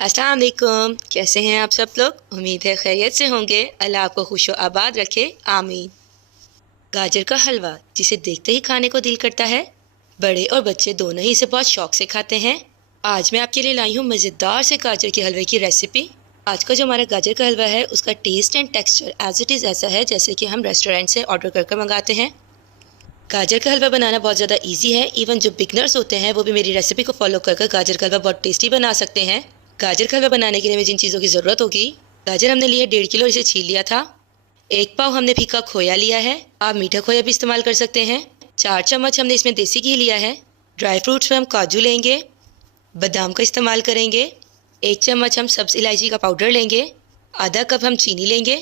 अस्सलाम वालेकुम। कैसे हैं आप सब लोग? उम्मीद है खैरियत से होंगे। अल्लाह आपको खुश आबाद रखे, आमीन। गाजर का हलवा जिसे देखते ही खाने को दिल करता है। बड़े और बच्चे दोनों ही इसे बहुत शौक से खाते हैं। आज मैं आपके लिए लाई हूँ मज़ेदार से गाजर के हलवे की रेसिपी। आज का जो हमारा गाजर का हलवा है उसका taste and texture as it is ऐसा है जैसे कि हम रेस्टोरेंट से ऑर्डर कर मंगाते हैं। गाजर का हलवा बनाना बहुत ज़्यादा इजी है। इवन जो बिगनर्स होते हैं वो भी मेरी रेसिपी को फॉलो कर गाजर का हलवा बहुत टेस्टी बना सकते हैं। गाजर का हलवा बनाने के लिए हमें जिन चीज़ों की ज़रूरत होगी, गाजर हमने लिया 1.5 किलो, इसे छील लिया था। 1 पाव हमने फीका खोया लिया है, आप मीठा खोया भी इस्तेमाल कर सकते हैं। 4 चम्मच हमने इसमें देसी घी लिया है। ड्राई फ्रूट्स में हम काजू लेंगे, बादाम का इस्तेमाल करेंगे। 1 चम्मच हम सब्ज़ इलायची का पाउडर लेंगे। आधा कप हम चीनी लेंगे।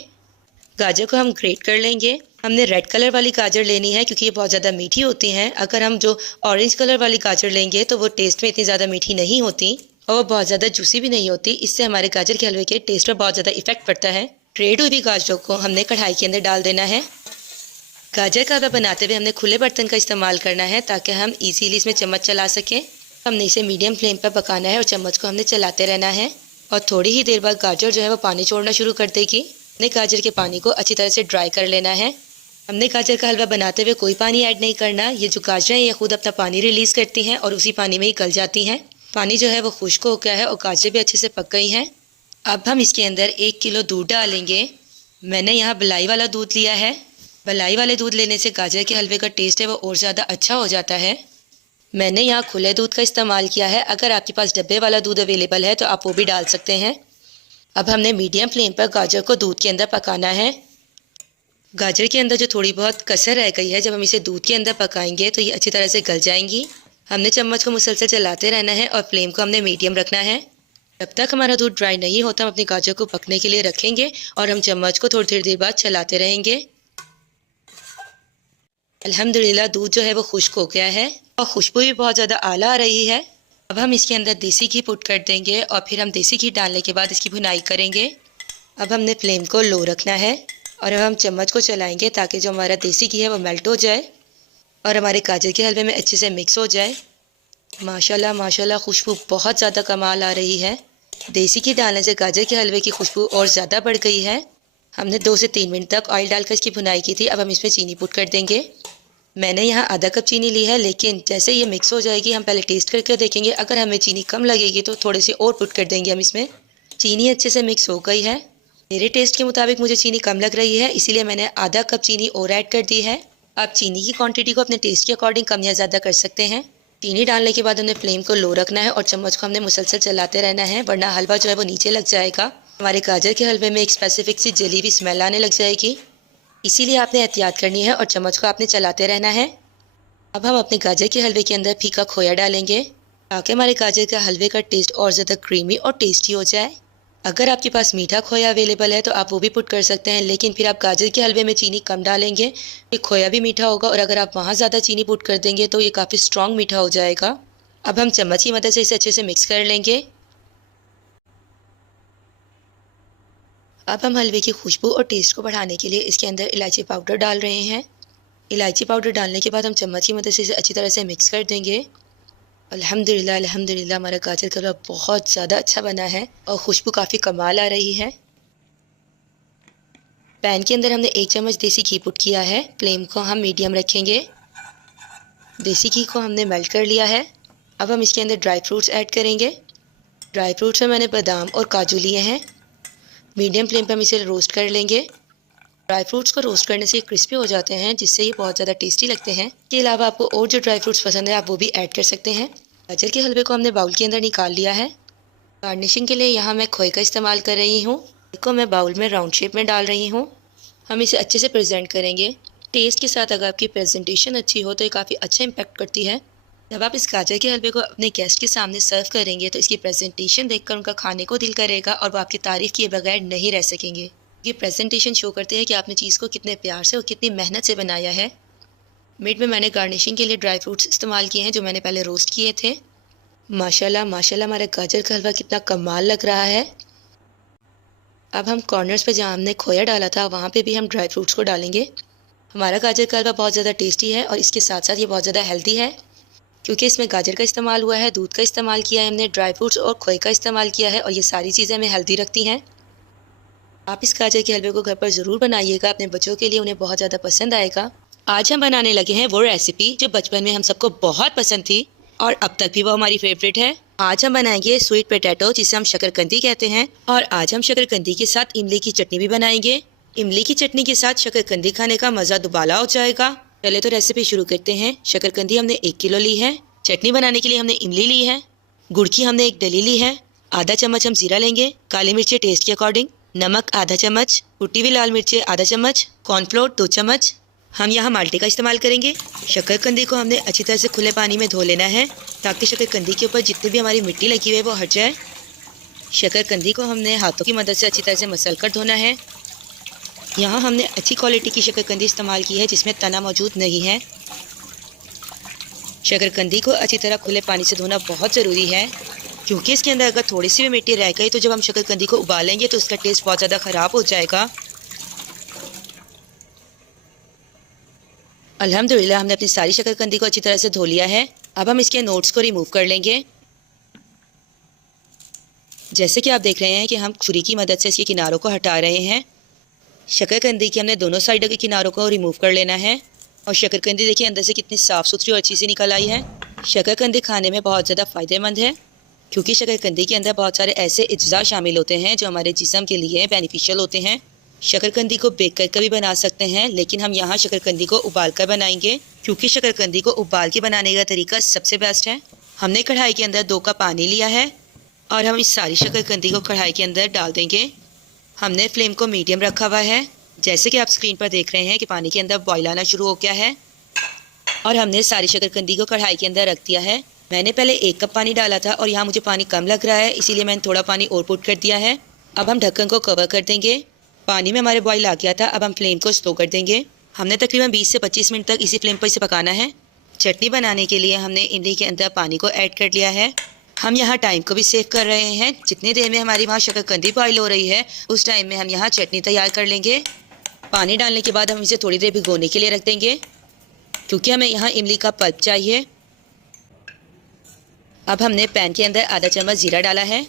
गाजर को हम ग्रेट कर लेंगे। हमने रेड कलर वाली गाजर लेनी है क्योंकि ये बहुत ज़्यादा मीठी होती हैं। अगर हम जो ऑरेंज कलर वाली गाजर लेंगे तो वो टेस्ट में इतनी ज़्यादा मीठी नहीं होती और वो बहुत ज़्यादा जूसी भी नहीं होती। इससे हमारे गाजर के हलवे के टेस्ट पर बहुत ज़्यादा इफेक्ट पड़ता है। ग्रेट हुई भी गाजरों को हमने कढ़ाई के अंदर डाल देना है। गाजर का हलवा बनाते हुए हमने खुले बर्तन का इस्तेमाल करना है ताकि हम इजीली इसमें चम्मच चला सकें। हमने इसे मीडियम फ्लेम पर पकाना है और चम्मच को हमने चलाते रहना है। और थोड़ी ही देर बाद गाजर जो है वो पानी छोड़ना शुरू कर देगी। हमने गाजर के पानी को अच्छी तरह से ड्राई कर लेना है। हमने गाजर का हलवा बनाते हुए कोई पानी ऐड नहीं करना। ये जो गाजरें हैं ये खुद अपना पानी रिलीज़ करती हैं और उसी पानी में ही गल जाती हैं। पानी जो है वो खुश्क हो गया है और गाजरें भी अच्छे से पक गई हैं। अब हम इसके अंदर 1 किलो दूध डालेंगे। मैंने यहाँ बलाई वाला दूध लिया है। बलाई वाले दूध लेने से गाजर के हलवे का टेस्ट है वो और ज़्यादा अच्छा हो जाता है। मैंने यहाँ खुले दूध का इस्तेमाल किया है। अगर आपके पास डब्बे वाला दूध अवेलेबल है तो आप वो भी डाल सकते हैं। अब हमने मीडियम फ्लेम पर गाजर को दूध के अंदर पकाना है। गाजर के अंदर जो थोड़ी बहुत कसर रह गई है, जब हम इसे दूध के अंदर पकाएंगे तो ये अच्छी तरह से गल जाएंगी। हमने चम्मच को मुसलसल चलाते रहना है और फ्लेम को हमने मीडियम रखना है। जब तक हमारा दूध ड्राई नहीं होता हम अपनी गाजर को पकने के लिए रखेंगे और हम चम्मच को थोड़ी थोड़ी देर बाद चलाते रहेंगे। अल्हम्दुलिल्लाह दूध जो है वो खुश्क हो गया है और खुशबू भी बहुत ज़्यादा आला आ रही है। अब हम इसके अंदर देसी घी पुट कर देंगे और फिर हम देसी घी डालने के बाद इसकी भुनाई करेंगे। अब हमने फ्लेम को लो रखना है और अब हम चम्मच को चलाएंगे ताकि जो हमारा देसी घी है वो मेल्ट हो जाए और हमारे गाजर के हलवे में अच्छे से मिक्स हो जाए। माशाल्लाह माशाल्लाह खुशबू बहुत ज़्यादा कमाल आ रही है। देसी घी डालने से गाजर के हलवे की खुशबू और ज़्यादा बढ़ गई है। हमने 2 से 3 मिनट तक ऑयल डालकर इसकी भुनाई की थी। अब हम इसमें चीनी पुट कर देंगे। मैंने यहाँ आधा कप चीनी ली है, लेकिन जैसे ये मिक्स हो जाएगी हम पहले टेस्ट करके देखेंगे। अगर हमें चीनी कम लगेगी तो थोड़ी सी और पुट कर देंगे हम इसमें। चीनी अच्छे से मिक्स हो गई है। मेरे टेस्ट के मुताबिक मुझे चीनी कम लग रही है, इसीलिए मैंने आधा कप चीनी और ऐड कर दी है। आप चीनी की क्वांटिटी को अपने टेस्ट के अकॉर्डिंग कम या ज़्यादा कर सकते हैं। चीनी डालने के बाद हमने फ्लेम को लो रखना है और चम्मच को हमने मुसलसल चलाते रहना है, वरना हलवा जो है वो नीचे लग जाएगा। हमारे गाजर के हलवे में एक स्पेसिफिक सी जली हुई स्मेल आने लग जाएगी, इसीलिए आपने एहतियात करनी है और चम्मच को आपने चलाते रहना है। अब हम अपने गाजर के हलवे के अंदर फीका खोया डालेंगे ताकि हमारे गाजर के हलवे का टेस्ट और ज़्यादा क्रीमी और टेस्टी हो जाए। अगर आपके पास मीठा खोया अवेलेबल है तो आप वो भी पुट कर सकते हैं, लेकिन फिर आप गाजर के हलवे में चीनी कम डालेंगे, ये खोया भी मीठा होगा और अगर आप वहाँ ज़्यादा चीनी पुट कर देंगे तो ये काफ़ी स्ट्रॉन्ग मीठा हो जाएगा। अब हम चम्मच की मदद से इसे अच्छे से मिक्स कर लेंगे। अब हम हलवे की खुशबू और टेस्ट को बढ़ाने के लिए इसके अंदर इलायची पाउडर डाल रहे हैं। इलायची पाउडर डालने के बाद हम चम्मच की मदद से इसे अच्छी तरह से मिक्स कर देंगे। अल्हम्दुलिल्लाह अल्हम्दुलिल्लाह हमारा गाजर का हलवा बहुत ज़्यादा अच्छा बना है और खुशबू काफ़ी कमाल आ रही है। पैन के अंदर हमने 1 चम्मच देसी घी पुट किया है। फ्लेम को हम मीडियम रखेंगे। देसी घी को हमने मेल्ट कर लिया है। अब हम इसके अंदर ड्राई फ्रूट्स ऐड करेंगे। ड्राई फ्रूट्स में मैंने बादाम और काजू लिए हैं। मीडियम फ्लेम पर हम इसे रोस्ट कर लेंगे। ड्राई फ्रूट्स को रोस्ट करने से क्रिस्पी हो जाते हैं, जिससे ये बहुत ज़्यादा टेस्टी लगते हैं। इसके अलावा आपको और जो ड्राई फ्रूट्स पसंद है आप वो भी ऐड कर सकते हैं। गाजर के हलवे को हमने बाउल के अंदर निकाल लिया है। गार्निशिंग के लिए यहाँ मैं खोए का इस्तेमाल कर रही हूँ। इसको मैं बाउल में राउंड शेप में डाल रही हूँ। हम इसे अच्छे से प्रेजेंट करेंगे। टेस्ट के साथ अगर आपकी प्रेजेंटेशन अच्छी हो तो ये काफ़ी अच्छा इम्पैक्ट करती है। जब आप इस गाजर के हलवे को अपने गेस्ट के सामने सर्व करेंगे तो इसकी प्रेजेंटेशन देखकर उनका खाने को दिल करेगा और वो आपकी तारीफ़ किए बगैर नहीं रह सकेंगे। ये प्रेजेंटेशन शो करते हैं कि आपने चीज़ को कितने प्यार से और कितनी मेहनत से बनाया है। मिड में मैंने गार्निशिंग के लिए ड्राई फ्रूट्स इस्तेमाल किए हैं जो मैंने पहले रोस्ट किए थे। माशाल्लाह माशाल्लाह हमारा गाजर का हलवा कितना कमाल लग रहा है। अब हम कॉर्नर्स पे जहाँ हमने खोया डाला था वहाँ पे भी हम ड्राई फ्रूट्स को डालेंगे। हमारा गाजर का हलवा बहुत ज़्यादा टेस्टी है और इसके साथ साथ ये बहुत ज़्यादा हेल्दी है, क्योंकि इसमें गाजर का इस्तेमाल हुआ है, दूध का इस्तेमाल किया है हमने, ड्राई फ्रूट्स और खोए का इस्तेमाल किया है और ये सारी चीज़ें हमें हेल्दी रखती हैं। आप इस गाजर के हलवे को घर पर ज़रूर बनाइएगा, अपने बच्चों के लिए, उन्हें बहुत ज़्यादा पसंद आएगा। आज हम बनाने लगे हैं वो रेसिपी जो बचपन में हम सबको बहुत पसंद थी और अब तक भी वो हमारी फेवरेट है। आज हम बनाएंगे स्वीट पोटैटो, जिसे हम शकरकंदी कहते हैं। और आज हम शकरकंदी के साथ इमली की चटनी भी बनाएंगे। इमली की चटनी के साथ शकरकंदी खाने का मज़ा दुबाला हो जाएगा। पहले तो रेसिपी शुरू करते हैं। शकरकंदी हमने 1 किलो ली है। चटनी बनाने के लिए हमने इमली ली है। गुड़ की हमने 1 डली ली है। आधा चम्मच हम जीरा लेंगे। काली मिर्ची टेस्ट के अकॉर्डिंग, नमक आधा चम्मच, कुटी हुई लाल मिर्ची आधा चम्मच, कॉर्नफ्लोर 2 चम्मच। हम यहाँ माल्टे का इस्तेमाल करेंगे। शकरकंदी को हमने अच्छी तरह से खुले पानी में धो लेना है ताकि शकरकंदी के ऊपर जितनी भी हमारी मिट्टी लगी हुई है वो हट जाए। शकरकंदी को हमने हाथों की मदद से अच्छी तरह से मसल कर धोना है। यहाँ हमने अच्छी क्वालिटी की शकरकंदी इस्तेमाल की है जिसमें तना मौजूद नहीं है। शकरकंदी को अच्छी तरह खुले पानी से धोना बहुत ज़रूरी है क्योंकि इसके अंदर अगर थोड़ी सी भी मिट्टी रह गई तो जब हम शकरकंदी को उबालेंगे तो उसका टेस्ट बहुत ज़्यादा ख़राब हो जाएगा। अल्हम्दुलिल्लाह हमने अपनी सारी शकरकंदी को अच्छी तरह से धो लिया है। अब हम इसके नोट्स को रिमूव कर लेंगे। जैसे कि आप देख रहे हैं कि हम छुरी की मदद से इसके किनारों को हटा रहे हैं। शकरकंदी के हमने दोनों साइडों के किनारों को रिमूव कर लेना है। और शकरकंदी देखिए अंदर से कितनी साफ़ सुथरी और अच्छी सी निकल आई है। शकरकंदी खाने में बहुत ज़्यादा फ़ायदेमंद है क्योंकि शकरकंदी के अंदर बहुत सारे ऐसे अज्जा शामिल होते हैं जो हमारे जिस्म के लिए बेनिफिशियल होते हैं। शकरकंदी को बेक कर भी बना सकते हैं, लेकिन हम यहाँ शकरकंदी को उबाल कर बनाएंगे क्योंकि शकरकंदी को उबाल के बनाने का तरीका सबसे बेस्ट है। हमने कढ़ाई के अंदर 2 कप पानी लिया है और हम इस सारी शकरकंदी को कढ़ाई के अंदर डाल देंगे। हमने फ्लेम को मीडियम रखा हुआ है। जैसे कि आप स्क्रीन पर देख रहे हैं कि पानी के अंदर बॉयल आना शुरू हो गया है और हमने सारी शकरकंदी को कढ़ाई के अंदर रख दिया है। मैंने पहले 1 कप पानी डाला था और यहाँ मुझे पानी कम लग रहा है, इसीलिए मैंने थोड़ा पानी और पुट कर दिया है। अब हम ढक्कन को कवर कर देंगे। पानी में हमारे बॉयल आ गया था। अब हम फ्लेम को स्लो कर देंगे। हमने तकरीबन 20 से 25 मिनट तक इसी फ्लेम पर इसे पकाना है। चटनी बनाने के लिए हमने इमली के अंदर पानी को ऐड कर लिया है। हम यहाँ टाइम को भी सेव कर रहे हैं। जितनी देर में हमारी वहाँ शकरकंदी बॉयल हो रही है उस टाइम में हम यहाँ चटनी तैयार कर लेंगे। पानी डालने के बाद हम इसे थोड़ी देर भिगोने के लिए रख देंगे क्योंकि हमें यहाँ इमली का पल्प चाहिए। अब हमने पैन के अंदर आधा चम्मच ज़ीरा डाला है।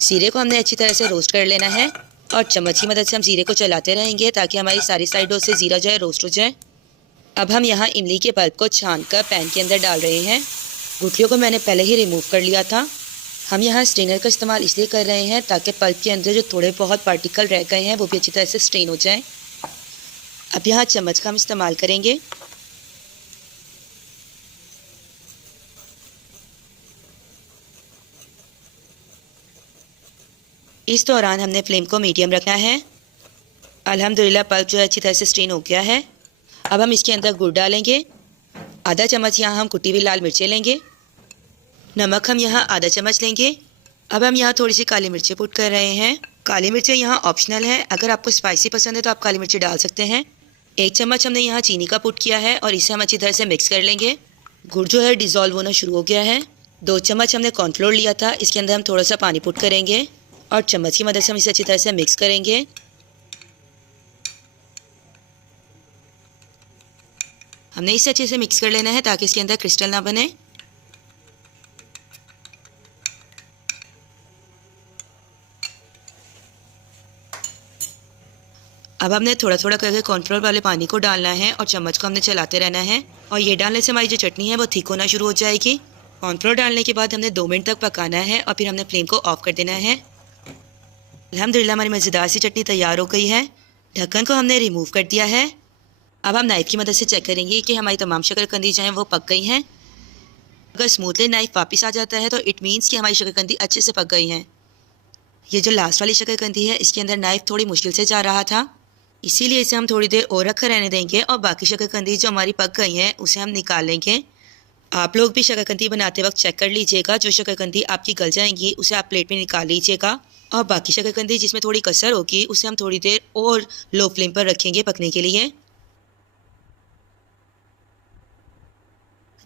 ज़ीरे को हमने अच्छी तरह से रोस्ट कर लेना है और चम्मच की मदद से हम ज़ीरे को चलाते रहेंगे ताकि हमारी सारी साइडों से ज़ीरा जो है रोस्ट हो जाए। अब हम यहाँ इमली के पल्प को छान कर पैन के अंदर डाल रहे हैं। गुठलियों को मैंने पहले ही रिमूव कर लिया था। हम यहाँ स्ट्रेनर का इस्तेमाल इसलिए कर रहे हैं ताकि पल्प के अंदर जो थोड़े बहुत पार्टिकल रह गए हैं वो भी अच्छी तरह से स्ट्रेन हो जाए। अब यहाँ चम्मच का हम इस्तेमाल करेंगे। इस दौरान हमने फ्लेम को मीडियम रखना है। अल्हम्दुलिल्लाह पल्प जो है अच्छी तरह से स्ट्रेन हो गया है। अब हम इसके अंदर गुड़ डालेंगे। आधा चम्मच यहाँ हम कुटी हुई लाल मिर्चें लेंगे। नमक हम यहाँ आधा चम्मच लेंगे। अब हम यहाँ थोड़ी सी काली मिर्चें पुट कर रहे हैं। काली मिर्चें यहाँ ऑप्शनल है, अगर आपको स्पाइसी पसंद है तो आप काली मिर्चें डाल सकते हैं। 1 चम्मच हमने यहाँ चीनी का पुट किया है और इसे हम अच्छी तरह से मिक्स कर लेंगे। गुड़ जो है डिज़ोल्व होना शुरू हो गया है। 2 चम्मच हमने कॉर्नफ्लोर लिया था, इसके अंदर हम थोड़ा सा पानी पुट करेंगे और चम्मच की मदद से हम इसे अच्छी तरह से मिक्स करेंगे। हमने इसे अच्छे से मिक्स कर लेना है ताकि इसके अंदर क्रिस्टल ना बने। अब हमने थोड़ा थोड़ा करके कॉर्नफ्लोर वाले पानी को डालना है और चम्मच को हमने चलाते रहना है और ये डालने से हमारी जो चटनी है वो थिक होना शुरू हो जाएगी। कॉर्नफ्लोर डालने के बाद हमने 2 मिनट तक पकाना है और फिर हमने फ्लेम को ऑफ कर देना है। अल्हम्दुलिल्लाह हमारी मज़ेदार सी चटनी तैयार हो गई है। ढक्कन को हमने रिमूव कर दिया है। अब हम नाइफ़ की मदद से चेक करेंगे कि हमारी तमाम शकरकंदी जो हैं वो पक गई हैं। अगर स्मूथली नाइफ़ वापस आ जाता है तो इट मीन्स कि हमारी शकरकंदी अच्छे से पक गई हैं। ये जो लास्ट वाली शकरकंदी है इसके अंदर नाइफ़ थोड़ी मुश्किल से जा रहा था, इसीलिए इसे हम थोड़ी देर और रखकर रहने देंगे और बाकी शकरकंदी जो हमारी पक गई हैं उसे हम निकाल लेंगे। आप लोग भी शकरकंदी बनाते वक्त चेक कर लीजिएगा, जो शकरकंदी आपकी गल जाएंगी उसे आप प्लेट में निकाल लीजिएगा और बाकी शकरकंदी जिसमें थोड़ी कसर होगी उसे हम थोड़ी देर और लो फ्लेम पर रखेंगे पकने के लिए।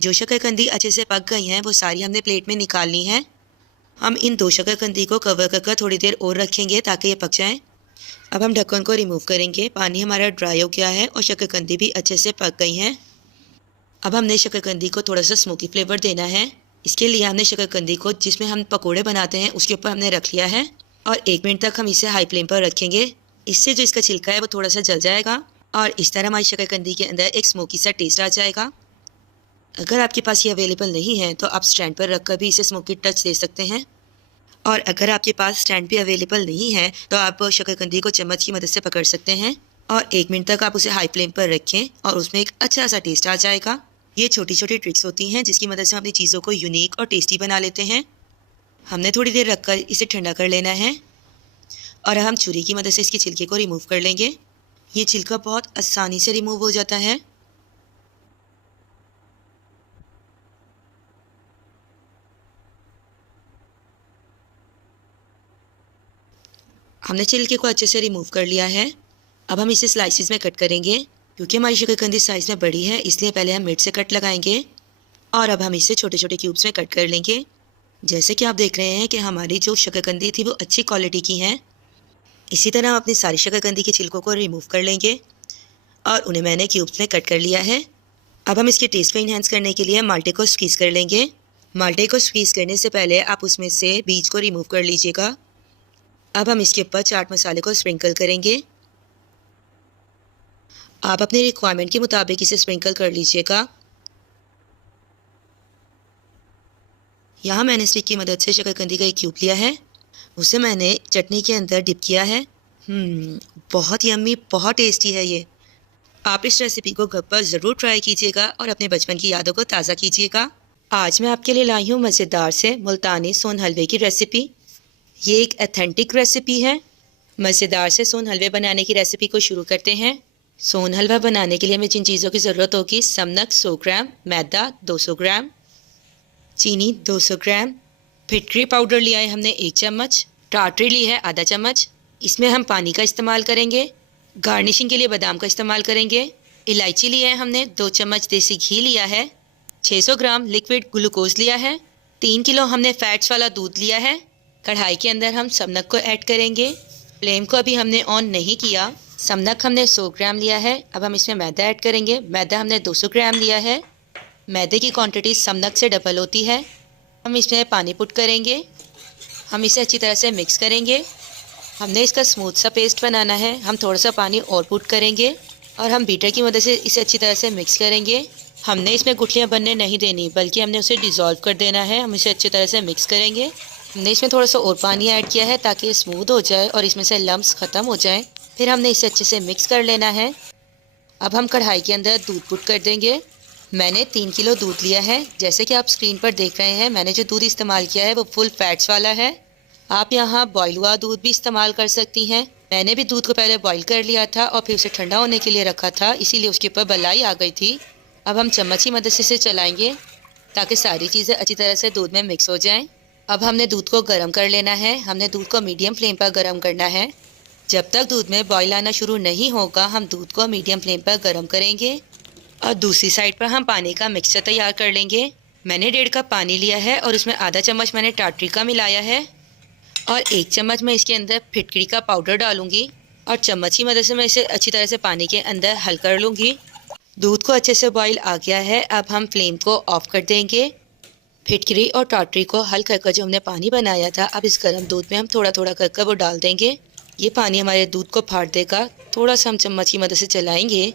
जो शकरकंदी अच्छे से पक गई हैं वो सारी हमने प्लेट में निकालनी है। हम इन 2 शकरकंदी को कवर कर थोड़ी देर और रखेंगे ताकि ये पक जाएँ। अब हम ढक्कन को रिमूव करेंगे। पानी हमारा ड्राई हो गया है और शकरकंदी भी अच्छे से पक गई हैं। अब हमने शकरकंदी को थोड़ा सा स्मोकी फ्लेवर देना है। इसके लिए हमने शकरकंदी को जिसमें हम पकोड़े बनाते हैं उसके ऊपर हमने रख लिया है और 1 मिनट तक हम इसे हाई फ्लेम पर रखेंगे। इससे जो इसका छिलका है वो थोड़ा सा जल जाएगा और इस तरह हमारी शकरकंदी के अंदर एक स्मोकी सा टेस्ट आ जाएगा। अगर आपके पास ये अवेलेबल नहीं है तो आप स्टैंड पर रखकर भी इसे स्मोकी टच दे सकते हैं। और अगर आपके पास स्टैंड भी अवेलेबल नहीं है तो आप शकरकंदी को चम्मच की मदद से पकड़ सकते हैं और 1 मिनट तक आप उसे हाई फ्लेम पर रखें और उसमें एक अच्छा सा टेस्ट आ जाएगा। ये छोटी छोटी ट्रिक्स होती हैं जिसकी मदद से हम अपनी चीज़ों को यूनिक और टेस्टी बना लेते हैं। हमने थोड़ी देर रखकर इसे ठंडा कर लेना है और हम छुरी की मदद से इसके छिलके को रिमूव कर लेंगे। ये छिलका बहुत आसानी से रिमूव हो जाता है। हमने छिलके को अच्छे से रिमूव कर लिया है। अब हम इसे स्लाइसिस में कट करेंगे। क्योंकि हमारी शकरकंदी साइज़ में बड़ी है इसलिए पहले हम मिड से कट लगाएंगे और अब हम इसे छोटे छोटे क्यूब्स में कट कर लेंगे। जैसे कि आप देख रहे हैं कि हमारी जो शकरकंदी थी वो अच्छी क्वालिटी की है। इसी तरह हम अपनी सारी शकरकंदी के छिलकों को रिमूव कर लेंगे और उन्हें मैंने क्यूब्स में कट कर लिया है। अब हम इसके टेस्ट को इन्हेंस करने के लिए माल्टे को स्क्वीज़ कर लेंगे। माल्टे को स्क्वीज़ करने से पहले आप उसमें से बीज को रिमूव कर लीजिएगा। अब हम इसके ऊपर चाट मसाले को स्प्रिंकल करेंगे। आप अपने रिक्वायरमेंट के मुताबिक इसे स्प्रिंकल कर लीजिएगा। यहाँ मैंने स्टिक की मदद से शकरकंदी का एक क्यूब लिया है, उसे मैंने चटनी के अंदर डिप किया है। बहुत यम्मी, बहुत टेस्टी है ये। आप इस रेसिपी को घर पर ज़रूर ट्राई कीजिएगा और अपने बचपन की यादों को ताज़ा कीजिएगा। आज मैं आपके लिए लाई हूँ मज़ेदार से मुल्तानी सोन हलवे की रेसिपी। ये एक ऑथेंटिक रेसिपी है। मज़ेदार से सोन हलवे बनाने की रेसिपी को शुरू करते हैं। सोन हलवा बनाने के लिए हमें जिन चीज़ों की ज़रूरत होगी: समनक 100 ग्राम, मैदा 200 ग्राम, चीनी 200 ग्राम, फिटकरी पाउडर लिया है हमने 1 चम्मच, टाटरी ली है आधा चम्मच। इसमें हम पानी का इस्तेमाल करेंगे। गार्निशिंग के लिए बादाम का इस्तेमाल करेंगे। इलायची ली है हमने 2 चम्मच, देसी घी लिया है, 600 ग्राम लिक्विड ग्लूकोज लिया है, 3 किलो हमने फैट्स वाला दूध लिया है। कढ़ाई के अंदर हम समनक को ऐड करेंगे। फ्लेम को अभी हमने ऑन नहीं किया। समनक हमने 100 ग्राम लिया है। अब हम इसमें मैदा ऐड करेंगे। मैदा हमने 200 ग्राम लिया है। मैदे की क्वांटिटी समनक से डबल होती है। हम इसमें पानी पुट करेंगे। हम इसे अच्छी तरह से मिक्स करेंगे। हमने इसका स्मूथ सा पेस्ट बनाना है। हम थोड़ा सा पानी और पुट करेंगे और हम बीटर की मदद से इसे अच्छी तरह से मिक्स करेंगे। हमने इसमें गुठलियाँ बनने नहीं देनी, बल्कि हमने उसे डिज़ोल्व कर देना है। हम इसे अच्छी तरह से मिक्स करेंगे। हमने इसमें थोड़ा सा और पानी ऐड किया है ताकि ये स्मूथ हो जाए और इसमें से लम्स ख़त्म हो जाए। फिर हमने इसे अच्छे से मिक्स कर लेना है। अब हम कढ़ाई के अंदर दूध पुट कर देंगे। मैंने 3 किलो दूध लिया है। जैसे कि आप स्क्रीन पर देख रहे हैं, मैंने जो दूध इस्तेमाल किया है वो फुल फैट्स वाला है। आप यहाँ बॉयल हुआ दूध भी इस्तेमाल कर सकती हैं। मैंने भी दूध को पहले बॉयल कर लिया था और फिर उसे ठंडा होने के लिए रखा था, इसीलिए उसके ऊपर बलाई आ गई थी। अब हम चम्मच की मदद से इसे चलाएंगे ताकि सारी चीज़ें अच्छी तरह से दूध में मिक्स हो जाएं। अब हमने दूध को गर्म कर लेना है। हमने दूध को मीडियम फ्लेम पर गर्म करना है। जब तक दूध में बॉयल आना शुरू नहीं होगा हम दूध को मीडियम फ्लेम पर गर्म करेंगे। और दूसरी साइड पर हम पानी का मिक्सचर तैयार कर लेंगे। मैंने 1.5 कप पानी लिया है और उसमें आधा चम्मच मैंने टाटरी का मिलाया है और 1 चम्मच मैं इसके अंदर फिटकरी का पाउडर डालूंगी और चम्मच की मदद से मैं इसे अच्छी तरह से पानी के अंदर हल कर लूँगी। दूध को अच्छे से बॉईल आ गया है। अब हम फ्लेम को ऑफ कर देंगे। फिटकरी और टाटरी को हल कर जो हमने पानी बनाया था, अब इस गर्म दूध में हम थोड़ा थोड़ा कर वो डाल देंगे। ये पानी हमारे दूध को फाड़ देगा। थोड़ा सा हम चम्मच की मदद से चलाएंगे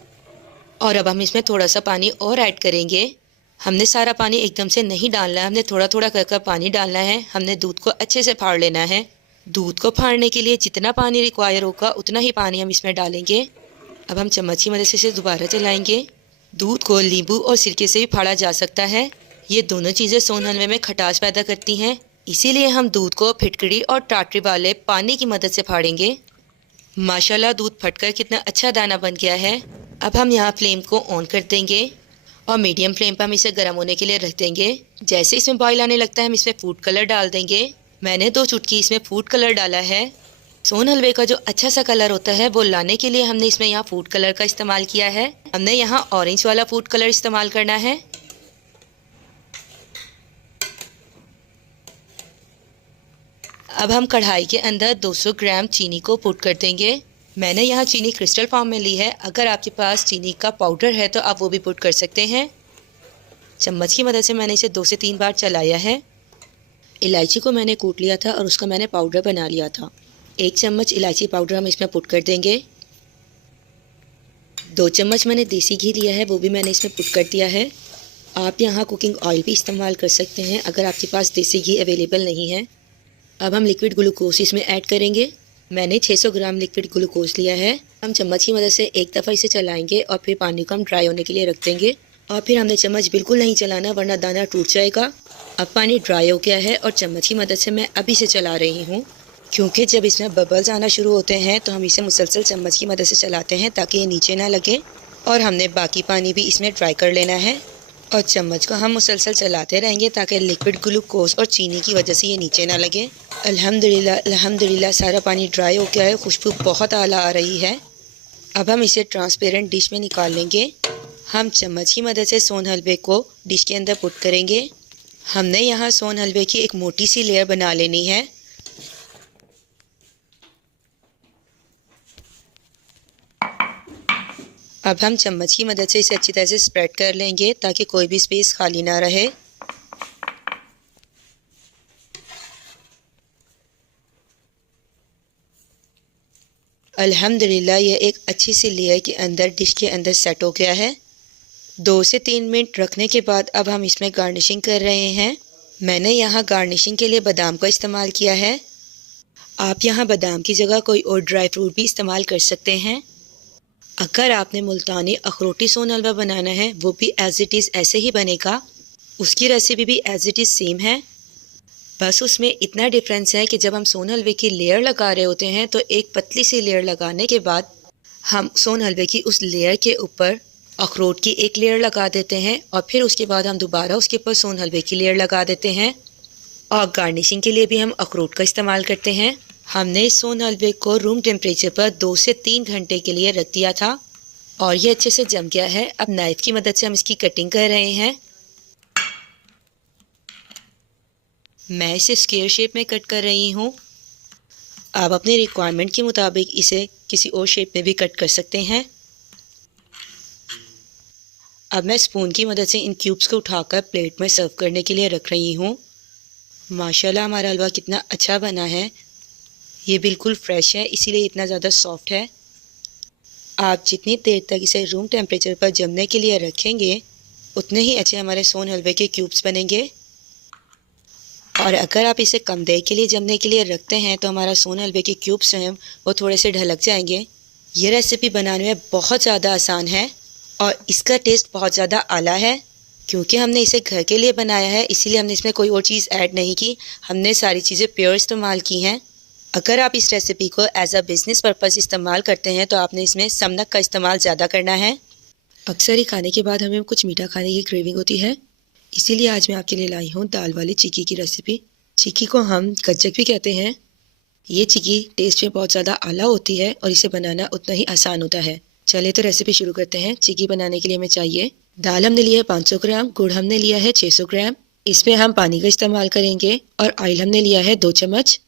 और अब हम इसमें थोड़ा सा पानी और ऐड करेंगे। हमने सारा पानी एकदम से नहीं डालना है, हमने थोड़ा थोड़ा कर पानी डालना है। हमने दूध को अच्छे से फाड़ लेना है। दूध को फाड़ने के लिए जितना पानी रिक्वायर होगा उतना ही पानी हम इसमें डालेंगे। अब हम चम्मच की मदद से इसे दोबारा चलाएंगे। दूध को नींबू और सिरके से भी फाड़ा जा सकता है। ये दोनों चीज़ें सोन हलवे में खटास पैदा करती हैं, इसीलिए हम दूध को फिटकरी और टाटरी वाले पानी की मदद से फाड़ेंगे। माशाल्लाह दूध फटकर कितना अच्छा दाना बन गया है। अब हम यहाँ फ्लेम को ऑन कर देंगे और मीडियम फ्लेम पर हम इसे गर्म होने के लिए रख देंगे। जैसे इसमें बॉयल आने लगता है हम इसमें फूड कलर डाल देंगे। मैंने 2 चुटकी इसमें फूड कलर डाला है। सोन हलवे का जो अच्छा सा कलर होता है वो लाने के लिए हमने इसमें यहाँ फूड कलर का इस्तेमाल किया है। हमने यहाँ ऑरेंज वाला फूड कलर इस्तेमाल करना है। अब हम कढ़ाई के अंदर 200 ग्राम चीनी को पुट कर देंगे। मैंने यहाँ चीनी क्रिस्टल फॉर्म में ली है। अगर आपके पास चीनी का पाउडर है तो आप वो भी पुट कर सकते हैं। चम्मच की मदद से मैंने इसे 2 से 3 बार चलाया है। इलायची को मैंने कूट लिया था और उसका मैंने पाउडर बना लिया था। 1 चम्मच इलायची पाउडर हम इसमें पुट कर देंगे। 2 चम्मच मैंने देसी घी लिया है, वो भी मैंने इसमें पुट कर दिया है। आप यहाँ कुकिंग ऑयल भी इस्तेमाल कर सकते हैं अगर आपके पास देसी घी अवेलेबल नहीं है। अब हम लिक्विड ग्लूकोज इसमें ऐड करेंगे। मैंने 600 ग्राम लिक्विड ग्लूकोज लिया है। हम चम्मच की मदद से एक दफ़ा इसे चलाएंगे और फिर पानी को हम ड्राई होने के लिए रख देंगे। और फिर हमने चम्मच बिल्कुल नहीं चलाना वरना दाना टूट जाएगा। अब पानी ड्राई हो गया है और चम्मच की मदद से मैं अभी से चला रही हूँ, क्योंकि जब इसमें बबल्स आना शुरू होते हैं तो हम इसे मुसलसल चम्मच की मदद से चलाते हैं ताकि ये नीचे ना लगे। और हमने बाकी पानी भी इसमें ड्राई कर लेना है और चम्मच को हम मुसलसल चलाते रहेंगे ताकि लिक्विड ग्लूकोज और चीनी की वजह से ये नीचे ना लगे। अल्हम्दुलिल्लाह सारा पानी ड्राई हो गया है, खुशबू बहुत आला आ रही है। अब हम इसे ट्रांसपेरेंट डिश में निकाल लेंगे। हम चम्मच की मदद से सोन हलवे को डिश के अंदर पुट करेंगे। हमने यहाँ सोन हलवे की एक मोटी सी लेयर बना लेनी है। अब हम चम्मच की मदद से इसे अच्छी तरह से स्प्रेड कर लेंगे ताकि कोई भी स्पेस खाली ना रहे। अल्हम्दुलिल्लाह ये एक अच्छी सी लेयर के अंदर डिश के अंदर सेट हो गया है। 2 से 3 मिनट रखने के बाद अब हम इसमें गार्निशिंग कर रहे हैं। मैंने यहाँ गार्निशिंग के लिए बादाम का इस्तेमाल किया है। आप यहाँ बादाम की जगह कोई और ड्राई फ्रूट भी इस्तेमाल कर सकते हैं। अगर आपने मुल्तानी अखरोटी सोन हलवा बनाना है वो भी एज़ इट इज़ ऐसे ही बनेगा। उसकी रेसिपी भी एज़ इट इज़ सेम है, बस उसमें इतना डिफरेंस है कि जब हम सोन हलवे की लेयर लगा रहे होते हैं तो एक पतली सी लेयर लगाने के बाद हम सोन हलवे की उस लेयर के ऊपर अखरोट की एक लेयर लगा देते हैं और फिर उसके बाद हम दोबारा उसके ऊपर सोन हलवे की लेयर लगा देते हैं। और गार्निशिंग के लिए भी हम अखरोट का इस्तेमाल करते हैं। हमने इस सोन हलवे को रूम टेम्परेचर पर 2 से 3 घंटे के लिए रख दिया था और ये अच्छे से जम गया है। अब नाइफ़ की मदद से हम इसकी कटिंग कर रहे हैं। मैं इसे स्क्वायर शेप में कट कर रही हूँ। आप अपने रिक्वायरमेंट के मुताबिक इसे किसी और शेप में भी कट कर सकते हैं। अब मैं स्पून की मदद से इन क्यूब्स को उठाकर प्लेट में सर्व करने के लिए रख रही हूँ। माशाल्लाह हमारा हलवा कितना अच्छा बना है। ये बिल्कुल फ्रेश है इसीलिए इतना ज़्यादा सॉफ्ट है। आप जितनी देर तक इसे रूम टेम्परेचर पर जमने के लिए रखेंगे उतने ही अच्छे हमारे सोन हलवे के क्यूब्स बनेंगे। और अगर आप इसे कम देर के लिए जमने के लिए रखते हैं तो हमारा सोन हलवे के क्यूब्स हैं वो थोड़े से ढलक जाएंगे। ये रेसिपी बनाने में बहुत ज़्यादा आसान है और इसका टेस्ट बहुत ज़्यादा आला है। क्योंकि हमने इसे घर के लिए बनाया है इसीलिए हमने इसमें कोई और चीज़ ऐड नहीं की, हमने सारी चीज़ें प्योर इस्तेमाल की हैं। अगर आप इस रेसिपी को एज अ बिज़नेस पर्पस इस्तेमाल करते हैं तो आपने इसमें समनक का इस्तेमाल ज़्यादा करना है। अक्सर ही खाने के बाद हमें कुछ मीठा खाने की क्रेविंग होती है, इसीलिए आज मैं आपके लिए लाई हूँ दाल वाली चिक्की की रेसिपी। चिक्की को हम गज्जक भी कहते हैं। ये चिक्की टेस्ट में बहुत ज़्यादा आला होती है और इसे बनाना उतना ही आसान होता है। चलिए तो रेसिपी शुरू करते हैं। चिक्की बनाने के लिए हमें चाहिए दाल हमने लिया है 500 ग्राम, गुड़ हमने लिया है 600 ग्राम। इसमें हम पानी का इस्तेमाल करेंगे और ऑयल हमने लिया है 2 चम्मच।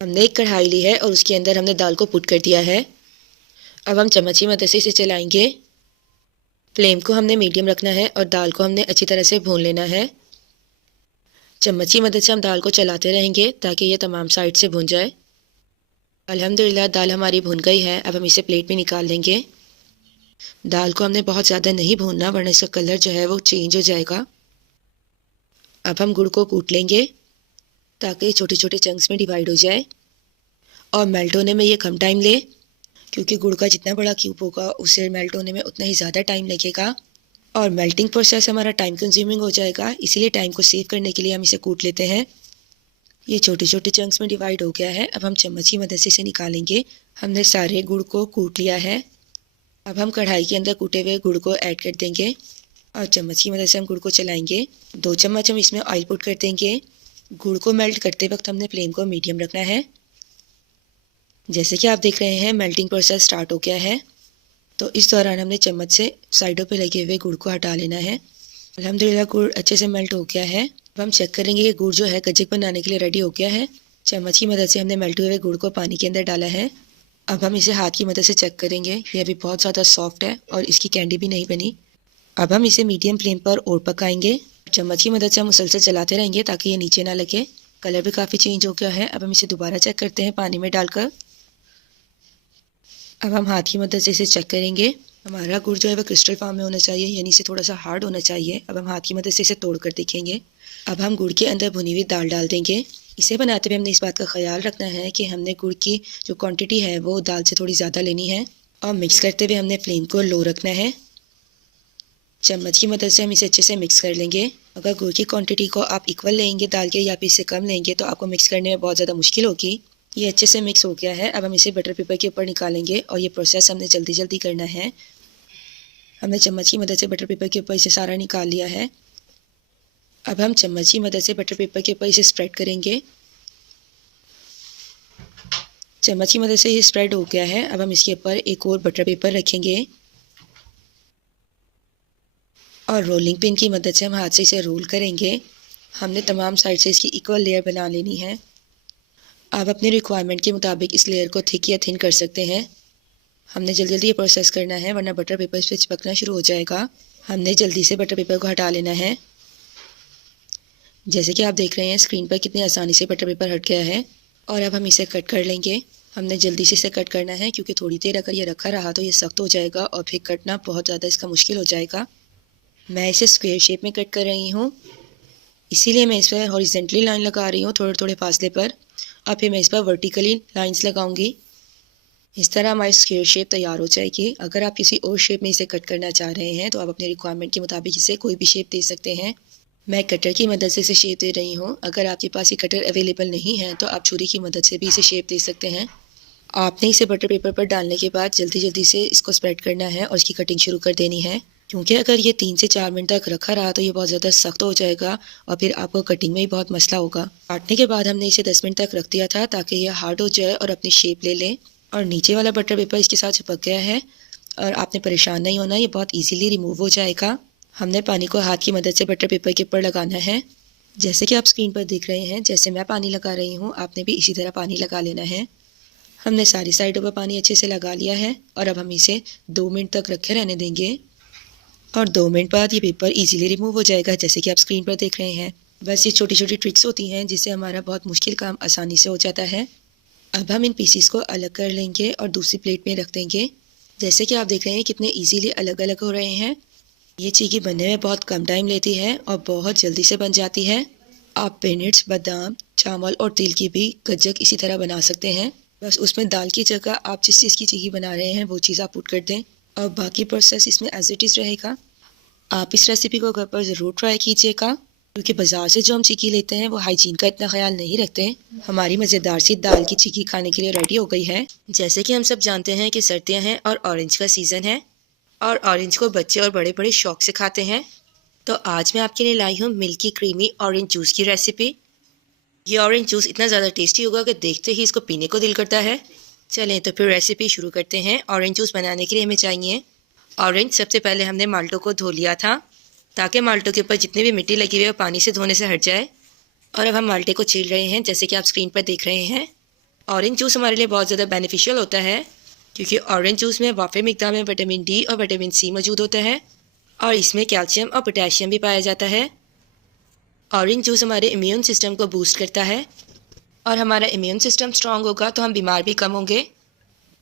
हमने एक कढ़ाई ली है और उसके अंदर हमने दाल को पुट कर दिया है। अब हम चम्मच की मदद से इसे चलाएंगे। फ्लेम को हमने मीडियम रखना है और दाल को हमने अच्छी तरह से भून लेना है। चम्मच की मदद से हम दाल को चलाते रहेंगे ताकि ये तमाम साइड से भून जाए। अल्हम्दुलिल्लाह दाल हमारी भुन गई है। अब हम इसे प्लेट में निकाल लेंगे। दाल को हमने बहुत ज़्यादा नहीं भूनना वरना इसका कलर जो है वो चेंज हो जाएगा। अब हम गुड़ को कूट लेंगे ताकि छोटे छोटे चंक्स में डिवाइड हो जाए और मेल्ट होने में ये कम टाइम ले, क्योंकि गुड़ का जितना बड़ा क्यूब होगा उसे मेल्ट होने में उतना ही ज़्यादा टाइम लगेगा और मेल्टिंग प्रोसेस हमारा टाइम कंज्यूमिंग हो जाएगा। इसीलिए टाइम को सेव करने के लिए हम इसे कूट लेते हैं। ये छोटे छोटे चंक्स में डिवाइड हो गया है। अब हम चम्मच की मदद से इसे निकालेंगे। हमने सारे गुड़ को कूट लिया है। अब हम कढ़ाई के अंदर कूटे हुए गुड़ को ऐड कर देंगे और चम्मच की मदद से हम गुड़ को चलाएंगे। 2 चम्मच हम इसमें ऑयल पुट कर देंगे। गुड़ को मेल्ट करते वक्त हमने फ्लेम को मीडियम रखना है। जैसे कि आप देख रहे हैं मेल्टिंग प्रोसेस स्टार्ट हो गया है, तो इस दौरान हमने चम्मच से साइडों पे लगे हुए गुड़ को हटा लेना है। अल्हम्दुलिल्लाह गुड़ अच्छे से मेल्ट हो गया है। अब हम चेक करेंगे कि गुड़ जो है गज्जक बनाने के लिए रेडी हो गया है। चम्मच की मदद से हमने मेल्ट हुए गुड़ को पानी के अंदर डाला है। अब हम इसे हाथ की मदद से चेक करेंगे। ये अभी बहुत ज़्यादा सॉफ्ट है और इसकी कैंडी भी नहीं बनी। अब हम इसे मीडियम फ्लेम पर और पकाएंगे। चम्मच की मदद से हम मुसलसल चलाते रहेंगे ताकि ये नीचे ना लगे। कलर भी काफ़ी चेंज हो गया है। अब हम इसे दोबारा चेक करते हैं पानी में डालकर। अब हम हाथ की मदद से इसे चेक करेंगे। हमारा गुड़ जो है वह क्रिस्टल फॉर्म में होना चाहिए, यानी इसे थोड़ा सा हार्ड होना चाहिए। अब हम हाथ की मदद से इसे तोड़ कर देखेंगे। अब हम गुड़ के अंदर भुनी हुई दाल डाल देंगे। इसे बनाते हुए हमने इस बात का ख्याल रखना है कि हमने गुड़ की जो क्वांटिटी है वो दाल से थोड़ी ज़्यादा लेनी है। और मिक्स करते हुए हमने फ्लेम को लो रखना है। चम्मच की मदद से हम इसे अच्छे से मिक्स कर लेंगे। अगर गुड़ की क्वांटिटी को आप इक्वल लेंगे दाल के या फिर इससे कम लेंगे तो आपको मिक्स करने में बहुत ज़्यादा मुश्किल होगी। ये अच्छे से मिक्स हो गया है। अब हम इसे बटर पेपर के ऊपर निकालेंगे और ये प्रोसेस हमने जल्दी जल्दी करना है। हमने चम्मच की मदद से बटर पेपर के ऊपर इसे सारा निकाल लिया है। अब हम चम्मच की मदद से बटर पेपर के ऊपर इसे स्प्रेड करेंगे। चम्मच की मदद से ये स्प्रेड हो गया है। अब हम इसके ऊपर एक और बटर पेपर रखेंगे और रोलिंग पिन की मदद से हम हाथ से इसे रोल करेंगे। हमने तमाम साइड से इसकी इक्वल लेयर बना लेनी है। आप अपने रिक्वायरमेंट के मुताबिक इस लेयर को थिक या थिन कर सकते हैं। हमने जल्दी जल्दी ये प्रोसेस करना है वरना बटर पेपर इस पर चिपकना शुरू हो जाएगा। हमने जल्दी से बटर पेपर को हटा लेना है। जैसे कि आप देख रहे हैं स्क्रीन पर कितनी आसानी से बटर पेपर हट गया है। और अब हम इसे कट कर लेंगे। हमने जल्दी से इसे कट करना है क्योंकि थोड़ी देर अगर ये रखा रहा तो ये सख्त हो जाएगा और फिर कटना बहुत ज़्यादा इसका मुश्किल हो जाएगा। मैं इसे स्क्वायर शेप में कट कर रही हूँ, इसीलिए मैं इस पर हॉरिजेंटली लाइन लगा रही हूँ थोड़े थोड़े फासले पर, और फिर मैं इस पर वर्टिकली लाइंस लगाऊंगी। इस तरह हमारी स्क्वायर शेप तैयार हो जाएगी। अगर आप किसी और शेप में इसे कट करना चाह रहे हैं तो आप अपने रिक्वायरमेंट के मुताबिक इसे कोई भी शेप दे सकते हैं। मैं कटर की मदद से इसे शेप दे रही हूँ। अगर आपके पास ये कटर अवेलेबल नहीं है तो आप छुरी की मदद से भी इसे शेप दे सकते हैं। आपने इसे बटर पेपर पर डालने के बाद जल्दी जल्दी से इसको स्प्रेड करना है और इसकी कटिंग शुरू कर देनी है, क्योंकि अगर ये 3 से 4 मिनट तक रखा रहा तो ये बहुत ज़्यादा सख्त हो जाएगा और फिर आपको कटिंग में ही बहुत मसला होगा। काटने के बाद हमने इसे 10 मिनट तक रख दिया था ताकि ये हार्ड हो जाए और अपनी शेप ले ले। और नीचे वाला बटर पेपर इसके साथ चिपक गया है और आपने परेशान नहीं होना, ये बहुत ईजीली रिमूव हो जाएगा। हमने पानी को हाथ की मदद से बटर पेपर के ऊपर लगाना है। जैसे कि आप स्क्रीन पर देख रहे हैं, जैसे मैं पानी लगा रही हूँ आपने भी इसी तरह पानी लगा लेना है। हमने सारी साइडों पर पानी अच्छे से लगा लिया है और अब हम इसे 2 मिनट तक रखे रहने देंगे और 2 मिनट बाद ये पेपर इजीली रिमूव हो जाएगा, जैसे कि आप स्क्रीन पर देख रहे हैं। बस ये छोटी छोटी ट्रिक्स होती हैं जिससे हमारा बहुत मुश्किल काम आसानी से हो जाता है। अब हम इन पीसीस को अलग कर लेंगे और दूसरी प्लेट में रख देंगे। जैसे कि आप देख रहे हैं कितने इजीली अलग अलग हो रहे हैं। ये चिक्की बनने में बहुत कम टाइम लेती है और बहुत जल्दी से बन जाती है। आप पीनट्स, बादाम, चावल और तिल की भी गज्जक इसी तरह बना सकते हैं। बस उसमें दाल की जगह आप जिस चीज़ की चिक्की बना रहे हैं वो चीज़ आप पुट कर दें और बाकी प्रोसेस इसमें एज इट इज़ रहेगा। आप इस रेसिपी को घर पर ज़रूर ट्राई कीजिएगा, क्योंकि बाज़ार से जो हम चिक्की लेते हैं वो हाइजीन का इतना ख्याल नहीं रखते। हमारी मज़ेदार सी दाल की चिक्की खाने के लिए रेडी हो गई है। जैसे कि हम सब जानते हैं कि सर्दियाँ हैं और ऑरेंज का सीज़न है और ऑरेंज को बच्चे और बड़े बड़े शौक से खाते हैं। तो आज मैं आपके लिए लाई हूँ मिल्की क्रीमी ऑरेंज जूस की रेसिपी। ये ऑरेंज जूस इतना ज़्यादा टेस्टी होगा कि देखते ही इसको पीने को दिल करता है। चलें तो फिर रेसिपी शुरू करते हैं। ऑरेंज जूस बनाने के लिए हमें चाहिए ऑरेंज। सबसे पहले हमने माल्टो को धो लिया था ताकि माल्टो के ऊपर जितनी भी मिट्टी लगी हुई है वो पानी से धोने से हट जाए। और अब हम माल्टे को छील रहे हैं, जैसे कि आप स्क्रीन पर देख रहे हैं। ऑरेंज जूस हमारे लिए बहुत ज़्यादा बेनिफिशियल होता है क्योंकि ऑरेंज जूस में वाफ़ी मिकदार में विटामिन डी और विटामिन सी मौजूद होता है और इसमें कैल्शियम और पोटेशियम भी पाया जाता है। ऑरेंज जूस हमारे इम्यून सिस्टम को बूस्ट करता है और हमारा इम्यून सिस्टम स्ट्रांग होगा तो हम बीमार भी कम होंगे।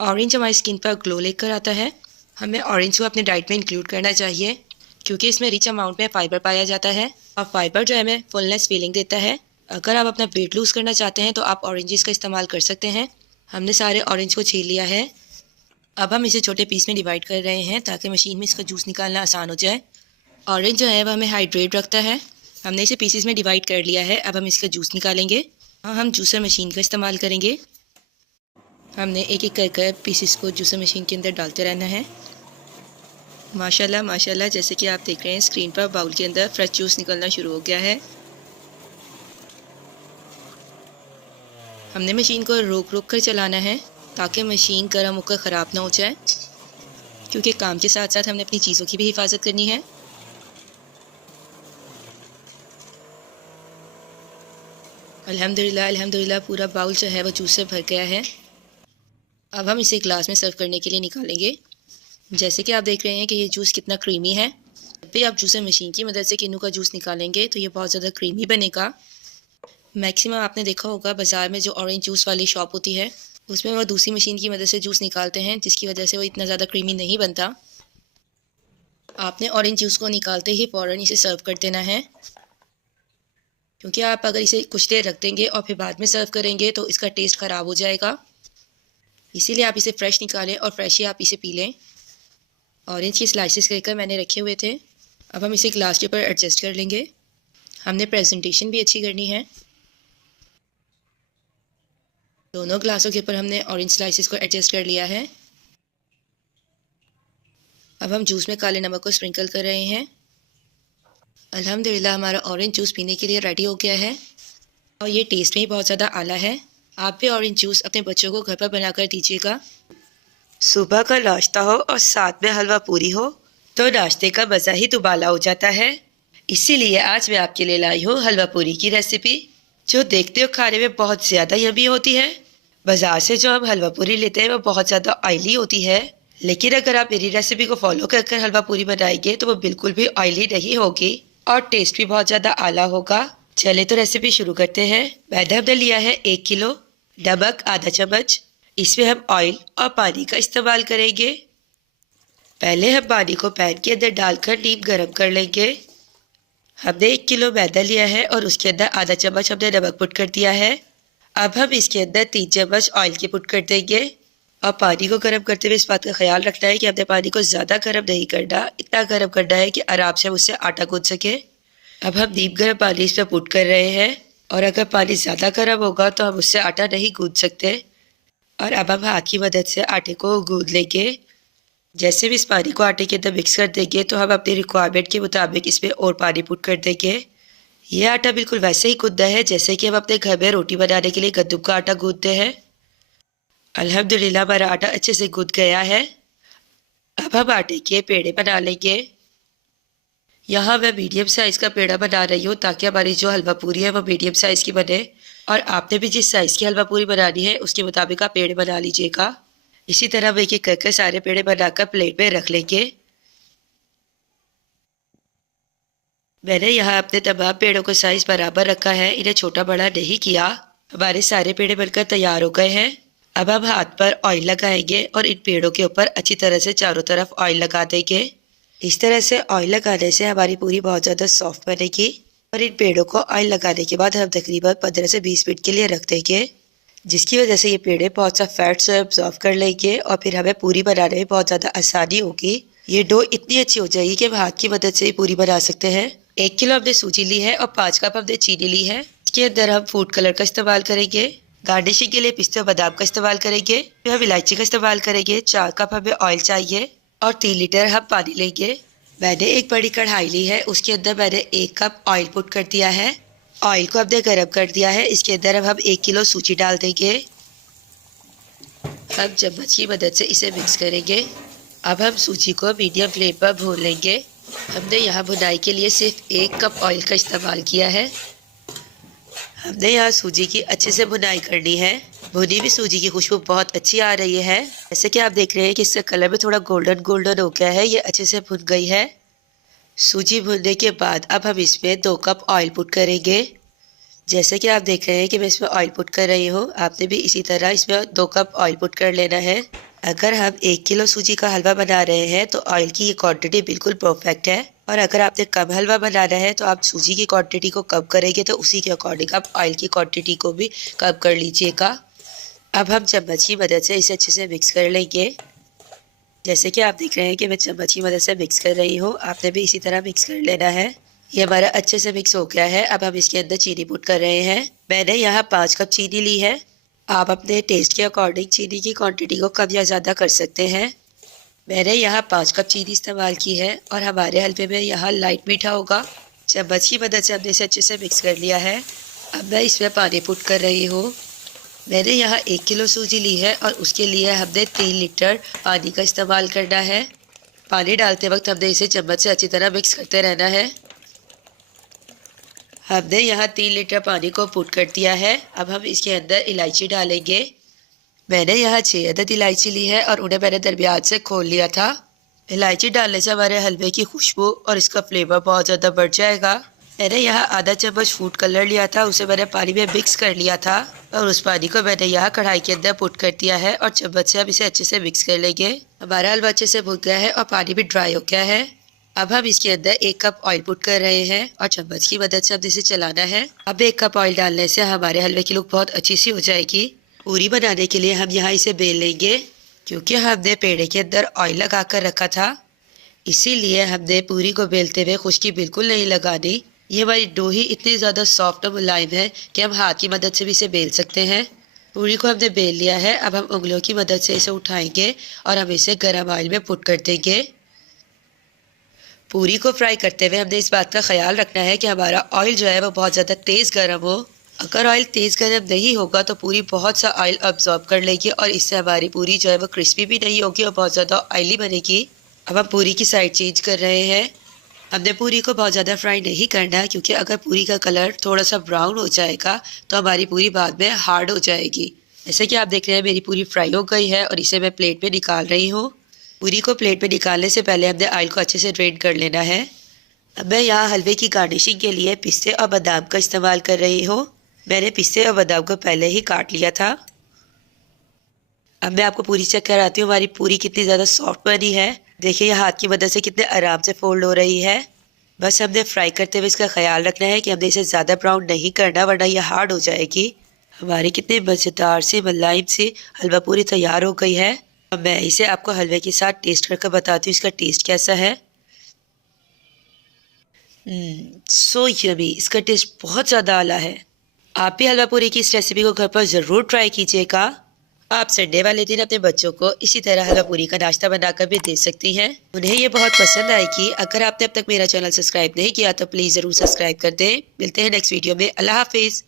ऑरेंज हमारी स्किन पर ग्लो लेकर आता है। हमें ऑरेंज को अपने डाइट में इंक्लूड करना चाहिए क्योंकि इसमें रिच अमाउंट में फ़ाइबर पाया जाता है और फाइबर जो है हमें फुलनेस फीलिंग देता है। अगर आप अपना वेट लूज़ करना चाहते हैं तो आप ऑरेंजेस का इस्तेमाल कर सकते हैं। हमने सारे ऑरेंज को छील लिया है। अब हम इसे छोटे पीस में डिवाइड कर रहे हैं ताकि मशीन में इसका जूस निकालना आसान हो जाए। ऑरेंज जो है वह हमें हाइड्रेट रखता है। हमने इसे पीसेस में डिवाइड कर लिया है। अब हम इसका जूस निकालेंगे। हम जूसर मशीन का इस्तेमाल करेंगे। हमने एक एक कर पीसेस को जूसर मशीन के अंदर डालते रहना है। माशाल्लाह माशाल्लाह, जैसे कि आप देख रहे हैं स्क्रीन पर बाउल के अंदर फ्रेश जूस निकलना शुरू हो गया है। हमने मशीन को रोक रोक कर चलाना है ताकि मशीन गर्म होकर ख़राब ना हो जाए, क्योंकि काम के साथ साथ हमने अपनी चीज़ों की भी हिफाजत करनी है। अल्हम्दुलिल्लाह अल्हम्दुलिल्लाह पूरा बाउल जो है वो जूस से भर गया है। अब हम इसे ग्लास में सर्व करने के लिए निकालेंगे। जैसे कि आप देख रहे हैं कि ये जूस कितना क्रीमी है। जब भी आप जूसर मशीन की मदद से किन्नू का जूस निकालेंगे तो ये बहुत ज़्यादा क्रीमी बनेगा। मैक्सिमम आपने देखा होगा बाज़ार में जो ऑरेंज जूस वाली शॉप होती है उसमें वो दूसरी मशीन की मदद से जूस निकालते हैं, जिसकी वजह से वो इतना ज़्यादा क्रीमी नहीं बनता। आपने ऑरेंज जूस को निकालते ही फ़ौरन इसे सर्व कर देना है, क्योंकि आप अगर इसे कुछ देर रख देंगे और फिर बाद में सर्व करेंगे तो इसका टेस्ट ख़राब हो जाएगा। इसीलिए आप इसे फ़्रेश निकालें और फ्रेश ही आप इसे पी लें। ऑरेंज की स्लाइसेस लेकर मैंने रखे हुए थे। अब हम इसे ग्लास के ऊपर एडजस्ट कर लेंगे। हमने प्रेजेंटेशन भी अच्छी करनी है। दोनों ग्लासों के ऊपर हमने ऑरेंज स्लाइसेस को एडजस्ट कर लिया है। अब हम जूस में काले नमक को स्प्रिंकल कर रहे हैं। अल्हम्दुलिल्लाह हमारा ऑरेंज जूस पीने के लिए रेडी हो गया है और ये टेस्ट में ही बहुत ज़्यादा आला है। आप भी ऑरेंज जूस अपने बच्चों को घर पर बनाकर दीजिएगा। सुबह का नाश्ता हो और साथ में हलवा पूरी हो तो नाश्ते का मज़ा ही दुबाला हो जाता है। इसीलिए आज मैं आपके लिए लाई हूँ हलवा पूरी की रेसिपी, जो देखते हो खाने में बहुत ज़्यादा यम्मी होती है। बाज़ार से जो हम हलवा पूरी लेते हैं वो बहुत ज़्यादा ऑयली होती है, लेकिन अगर आप मेरी रेसिपी को फॉलो कर हलवा पूरी बनाएंगे तो वो बिल्कुल भी ऑयली नहीं होगी और टेस्ट भी बहुत ज़्यादा आला होगा। चले तो रेसिपी शुरू करते हैं। मैदा हमने लिया है 1 किलो, नमक आधा चम्मच। इसमें हम ऑयल और पानी का इस्तेमाल करेंगे। पहले हम पानी को पैन के अंदर डालकर नीम गर्म कर लेंगे। हमने 1 किलो मैदा लिया है और उसके अंदर आधा चम्मच हमने नमक पुट कर दिया है। अब हम इसके अंदर 3 चम्मच ऑयल के पुट कर देंगे और पानी को गर्म करते हुए इस बात का ख्याल रखना है कि हमने पानी को ज़्यादा गर्म नहीं करना, इतना गर्म करना है कि आराम से उससे आटा गूंथ सके। अब हम नीम गर्म पानी इसमें पुट कर रहे हैं और अगर पानी ज़्यादा गर्म होगा तो हम उससे आटा नहीं गूंथ सकते। और अब हम हाथ की मदद से आटे को गूंथ लेंगे। जैसे भी इस पानी को आटे के अंदर मिक्स कर देंगे तो हम अपनी रिक्वायरमेंट के मुताबिक इसमें और पानी पुट कर देंगे। ये आटा बिल्कुल वैसे ही गूंथना है जैसे कि हम अपने घर में रोटी बनाने के लिए गंदम का आटा गूंथते हैं। अल्हम्दुलिल्लाह हमारा आटा अच्छे से गूंथ गया है। अब हम आटे के पेड़े बना लेंगे। यहाँ मैं मीडियम साइज़ का पेड़ा बना रही हूँ ताकि हमारी जो हलवा पूरी है वो मीडियम साइज़ की बने, और आपने भी जिस साइज़ की हलवा पूरी बनानी है उसके मुताबिक आप पेड़े बना लीजिएगा। इसी तरह एक एक करके सारे पेड़े बनाकर प्लेट में रख लेंगे। मैंने यहाँ अपने तमाम पेड़ों का साइज़ बराबर रखा है, इन्हें छोटा बड़ा नहीं किया। हमारे सारे पेड़े बनकर तैयार हो गए हैं। अब हम हाथ पर ऑयल लगाएंगे और इन पेड़ों के ऊपर अच्छी तरह से चारों तरफ ऑयल लगा देंगे। इस तरह से ऑयल लगाने से हमारी पूरी बहुत ज़्यादा सॉफ्ट बनेगी। और इन पेड़ों को ऑयल लगाने के बाद हम तकरीबन 15 से 20 मिनट के लिए रख देंगे, जिसकी वजह से ये पेड़े बहुत सा फैट से ऑब्जॉर्व कर लेंगे और फिर हमें पूरी बनाने में बहुत ज़्यादा आसानी होगी। ये डो इतनी अच्छी हो जाएगी कि हम हाथ की मदद से ही पूरी बना सकते हैं। 1 किलो हमने सूजी ली है और 5 कप हमने चीनी ली है। इसके अंदर हम फूड कलर का इस्तेमाल करेंगे। गार्निशिंग के लिए पिस्ते और बादाम का इस्तेमाल करेंगे। फिर हम इलायची का इस्तेमाल करेंगे। 4 कप हमें ऑयल चाहिए और 3 लीटर हम पानी लेंगे। मैंने एक बड़ी कढ़ाई ली है, उसके अंदर मैंने 1 कप ऑयल पुट कर दिया है। ऑयल को हमने गर्म कर दिया है। इसके अंदर अब हम 1 किलो सूजी डाल देंगे। हम चम्मच की मदद से इसे मिक्स करेंगे। अब हम सूजी को मीडियम फ्लेम पर भून लेंगे। हमने यहाँ भुनाई के लिए सिर्फ 1 कप ऑयल का इस्तेमाल किया है। हमने यहाँ सूजी की अच्छे से भुनाई करनी है। भुनी हुई सूजी की खुशबू बहुत अच्छी आ रही है। जैसे कि आप देख रहे हैं कि इसका कलर भी थोड़ा गोल्डन गोल्डन हो गया है, ये अच्छे से भुन गई है। सूजी भुनने के बाद अब हम इसमें 2 कप ऑयल पुट करेंगे। जैसे कि आप देख रहे हैं कि मैं इसमें ऑयल पुट कर रही हूँ, आपने भी इसी तरह इसमें 2 कप ऑयल पुट कर लेना है। अगर हम 1 किलो सूजी का हलवा बना रहे हैं तो ऑयल की ये क्वांटिटी बिल्कुल परफेक्ट है, और अगर आपने कम हलवा बनाना है तो आप सूजी की क्वांटिटी को कम करेंगे तो उसी के अकॉर्डिंग आप ऑयल की क्वांटिटी को भी कम कर लीजिएगा। अब हम चम्मच की मदद से इसे अच्छे से मिक्स कर लेंगे। जैसे कि आप देख रहे हैं कि मैं चम्मच की मदद से मिक्स कर रही हूँ, आपने भी इसी तरह मिक्स कर लेना है। ये हमारा अच्छे से मिक्स हो गया है। अब हम इसके अंदर चीनी पुट कर रहे हैं। मैंने यहाँ 5 कप चीनी ली है। आप अपने टेस्ट के अकॉर्डिंग चीनी की क्वांटिटी को कम या ज़्यादा कर सकते हैं। मैंने यहाँ 5 कप चीनी इस्तेमाल की है और हमारे हलवे में यहाँ लाइट मीठा होगा। चम्मच की मदद से हमने इसे अच्छे से मिक्स कर लिया है। अब मैं इसमें पानी पुट कर रही हूँ। मैंने यहाँ 1 किलो सूजी ली है और उसके लिए हमने 3 लीटर पानी का इस्तेमाल करना है। पानी डालते वक्त हमने इसे चम्मच से अच्छी तरह मिक्स करते रहना है। हमने यहाँ 3 लीटर पानी को पुट कर दिया है। अब हम इसके अंदर इलायची डालेंगे। मैंने यहाँ 6 अदद इलायची ली है और उन्हें मैंने दरमियान से खोल लिया था। इलायची डालने से हमारे हलवे की खुशबू और इसका फ्लेवर बहुत ज़्यादा बढ़ जाएगा। मैंने यहाँ आधा चम्मच फूड कलर लिया था, उसे मैंने पानी में मिक्स कर लिया था और उस पानी को मैंने यहाँ कढ़ाई के अंदर पुट कर दिया है और चम्मच से हम इसे अच्छे से मिक्स कर लेंगे। हमारा हलवा अच्छे से भुन गया है और पानी भी ड्राई हो गया है। अब हम इसके अंदर 1 कप ऑयल पुट कर रहे हैं और चम्मच की मदद से हम इसे चलाना है। अब 1 कप ऑयल डालने से हमारे हलवे की लुक बहुत अच्छी सी हो जाएगी। पूरी बनाने के लिए हम यहाँ इसे बेल लेंगे। क्योंकि हमने पेड़े के अंदर ऑयल लगा कर रखा था, इसीलिए हमने पूरी को बेलते हुए खुश्की बिल्कुल नहीं लगानी। ये हमारी डो ही इतनी ज़्यादा सॉफ्ट और मुलायम है कि हम हाथ की मदद से भी इसे बेल सकते हैं। पूरी को हमने बेल लिया है। अब हम उंगलियों की मदद से इसे उठाएंगे और हम इसे गर्म ऑयल में पुट कर देंगे। पूरी को फ्राई करते हुए हमने इस बात का ख्याल रखना है कि हमारा ऑयल जो है वो बहुत ज़्यादा तेज़ गर्म हो। अगर ऑयल तेज़ गर्म नहीं होगा तो पूरी बहुत सा ऑयल अब्जॉर्ब कर लेगी और इससे हमारी पूरी जो है वो क्रिस्पी भी नहीं होगी और बहुत ज़्यादा ऑयली बनेगी। अब हम पूरी की साइड चेंज कर रहे हैं। हमने पूरी को बहुत ज़्यादा फ्राई नहीं करना, क्योंकि अगर पूरी का कलर थोड़ा सा ब्राउन हो जाएगा तो हमारी पूरी बाद में हार्ड हो जाएगी। जैसे कि आप देख रहे हैं मेरी पूरी फ्राई हो गई है और इसे मैं प्लेट में निकाल रही हूँ। पूरी को प्लेट में निकालने से पहले हमने ऑयल को अच्छे से ड्रेन कर लेना है। अब मैं यहाँ हलवे की गार्निशिंग के लिए पिस्ते और बादाम का इस्तेमाल कर रही हूँ। मैंने पिस्ते और बादाम को पहले ही काट लिया था। अब मैं आपको पूरी चेक कराती हूँ हमारी पूरी कितनी ज़्यादा सॉफ्ट बनी है। देखिए ये हाथ की मदद से कितने आराम से फोल्ड हो रही है। बस हमने फ्राई करते हुए इसका ख्याल रखना है कि हमने इसे ज़्यादा ब्राउन नहीं करना, वरना ये हार्ड हो जाएगी। हमारी कितनी मज़ेदार सी मुलायम सी हलवा पूरी तैयार हो गई है। अब मैं इसे आपको हलवे के साथ टेस्ट करके बताती हूँ इसका टेस्ट कैसा है। सो यमी, इसका टेस्ट बहुत ज़्यादा आला है। आप भी हलवा पूरी की इस रेसिपी को घर पर ज़रूर ट्राई कीजिएगा। आप संडे वाले दिन अपने बच्चों को इसी तरह हलवा पूरी का नाश्ता बनाकर भी दे सकती हैं। उन्हें ये बहुत पसंद आएगी। अगर आपने अब तक मेरा चैनल सब्सक्राइब नहीं किया तो प्लीज़ ज़रूर सब्सक्राइब कर दें। मिलते हैं नेक्स्ट वीडियो में। अल्लाह हाफिज़।